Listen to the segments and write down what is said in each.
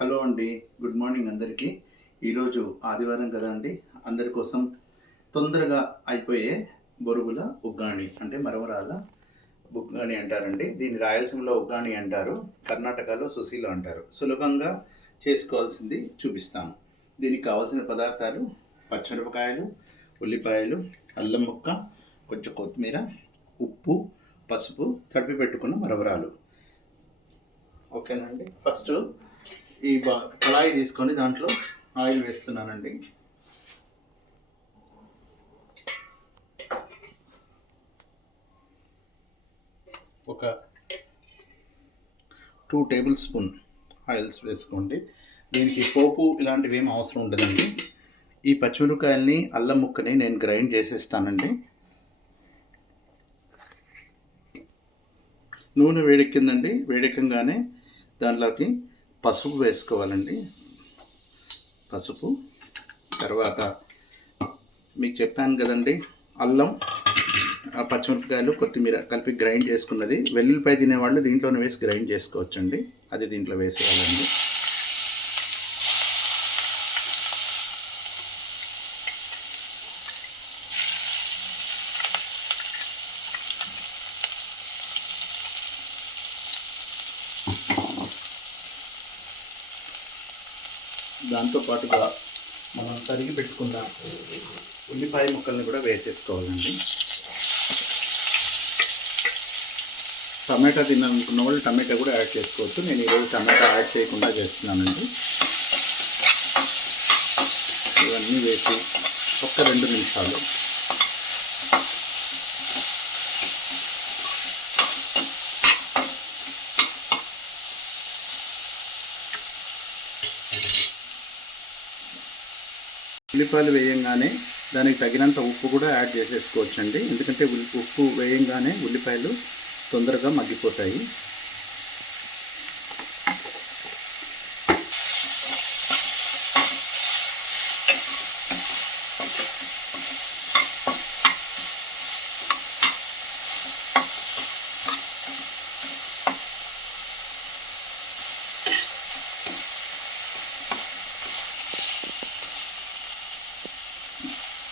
Hello అండి, good morning అందరికీ. ఈరోజు ఆదివారం కదా అండి, అందరి కోసం తొందరగా అయిపోయే బొరుగుల ఉగ్గాణి అంటే మరమరాల ఉగ్గాణి అంటారండి. దీన్ని రాయలసీమలో ఉగ్గాణి అంటారు, కర్ణాటకలో సుశీల అంటారు. సులభంగా చేసుకోవాల్సింది చూపిస్తాను. దీనికి కావాల్సిన పదార్థాలు: పచ్చిమిరపకాయలు, ఉల్లిపాయలు, అల్లం ముక్క, కొంచెం కొత్తిమీర, ఉప్పు, పసుపు, తడిపి పెట్టుకున్న మరమరాలు. ఓకేనండి. ఫస్ట్ ఈ కళాయి తీసుకొని దాంట్లో ఆయిల్ వేస్తున్నానండి. ఒక 2 టేబుల్ స్పూన్ ఆయిల్స్ వేసుకోండి. దీనికి పోపు ఇలాంటివి ఏం అవసరం ఉండదండి. ఈ పచ్చిమిరపకాయల్ని, అల్లం ముక్కని నేను గ్రైండ్ చేసేస్తానండి. నూనె వేడెక్కిందండి. వేడెక్కగానే దాంట్లోకి పసుపు వేసుకోవాలండి. పసుపు తర్వాత మీకు చెప్పాను కదండి, అల్లం, పచ్చిమిరపకాయలు, కొత్తిమీర కలిపి గ్రైండ్ చేసుకున్నది. వెల్లుల్లిపాయ తినేవాళ్ళు దీంట్లోనే వేసి గ్రైండ్ చేసుకోవచ్చండి. అది దీంట్లో వేసేయాలండి. దాంతోపాటుగా మనం తరిగి పెట్టుకున్న ఉల్లిపాయ ముక్కల్ని కూడా వేసేసుకోవాలండి. టమాటా తినాలనుకున్న వాళ్ళు టమాటా కూడా యాడ్ చేసుకోవచ్చు. నేను ఈరోజు టమాటా యాడ్ చేయకుండా చేస్తున్నానండి. ఇవన్నీ వేసి ఒక్క 2 నిమిషాలు ఉల్లిపాయలు వేయంగానే దానికి తగినంత ఉప్పు కూడా యాడ్ చేసేసుకోవచ్చండి. ఎందుకంటే ఉప్పు వేయంగానే ఉల్లిపాయలు తొందరగా మగ్గిపోతాయి.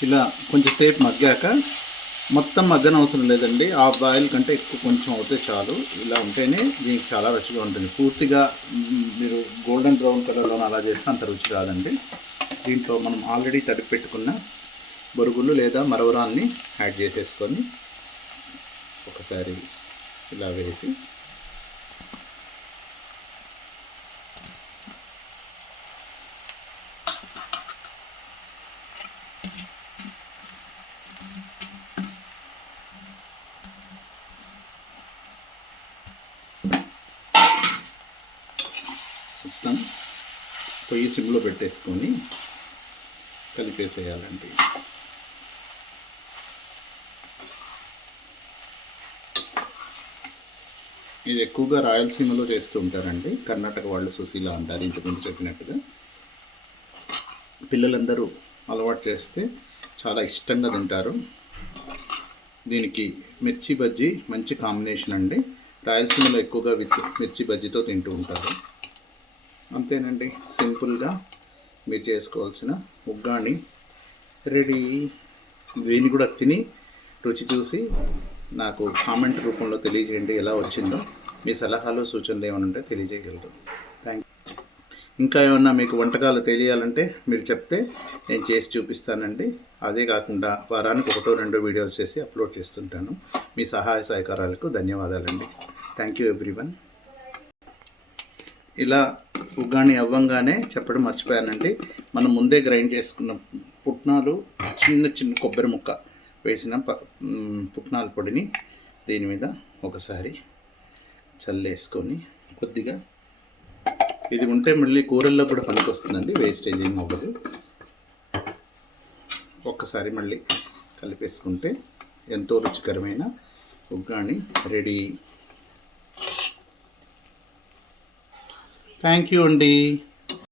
ఇలా కొంచెంసేపు మగ్గాక, మొత్తం మగ్గనవసరం లేదండి, ఆ బాయిల్ కంటే ఎక్కువ కొంచెం అవుతే చాలు. ఇలా ఉంటేనే దీనికి చాలా రుచిగా ఉంటుంది. పూర్తిగా మీరు గోల్డెన్ బ్రౌన్ కలర్లో అలా చేస్తే అంత రుచి రాదండి. దీంట్లో మనం ఆల్రెడీ తడిపి పెట్టుకున్న బొరుగులు లేదా మరమరాల్ని యాడ్ చేసేసుకొని ఒకసారి ఇలా వేసి మొత్తం పొయ్యి సిమ్లో పెట్టేసుకొని కలిపేసేయాలండి. ఇది ఎక్కువగా రాయలసీమలో చేస్తూ ఉంటారండి. కర్ణాటక వాళ్ళు సుశీల అంటారు, ఇంతకుముందు చెప్పినట్టుగా. పిల్లలందరూ అలవాటు చేస్తే చాలా ఇష్టంగా తింటారు. దీనికి మిర్చి బజ్జీ మంచి కాంబినేషన్ అండి. రాయలసీమలో ఎక్కువగా మిర్చి బజ్జీతో తింటూ ఉంటారు. అంతేనండి, సింపుల్గా మీరు చేసుకోవాల్సిన ఉగ్గాణి రెడీ. దీన్ని కూడా తిని రుచి చూసి నాకు కామెంట్ రూపంలో తెలియజేయండి ఎలా వచ్చిందో. మీ సలహాలు, సూచనలు ఏమైనా ఉంటే తెలియజేయగలరు. Thank you. ఇంకా ఏమన్నా మీకు వంటకాలు తెలియాలంటే మీరు చెప్తే నేను చేసి చూపిస్తానండి. అదే కాకుండా వారానికి 1-2 వీడియోలు చేసి అప్లోడ్ చేస్తుంటాను. మీ సహాయ సహకారాలకు ధన్యవాదాలండి. Thank you everyone. ఇలా ఉగ్గాణి అవ్వంగానే చెప్పడం మర్చిపోయానండి, మనం ముందే గ్రైండ్ చేసుకున్న పుట్నాలు, చిన్న కొబ్బరి ముక్క వేసిన పుట్నాల పొడిని దీని మీద ఒకసారి చల్లేసుకొని, కొద్దిగా ఇది ఉంటే మళ్ళీ కూరల్లో కూడా పనికి వస్తుందండి, వేస్టేజ్ ఏం అవ్వదు. ఒక్కసారి మళ్ళీ కలిపేసుకుంటే ఎంతో రుచికరమైన ఉగ్గాణి రెడీ. థ్యాంక్ యూ అండి.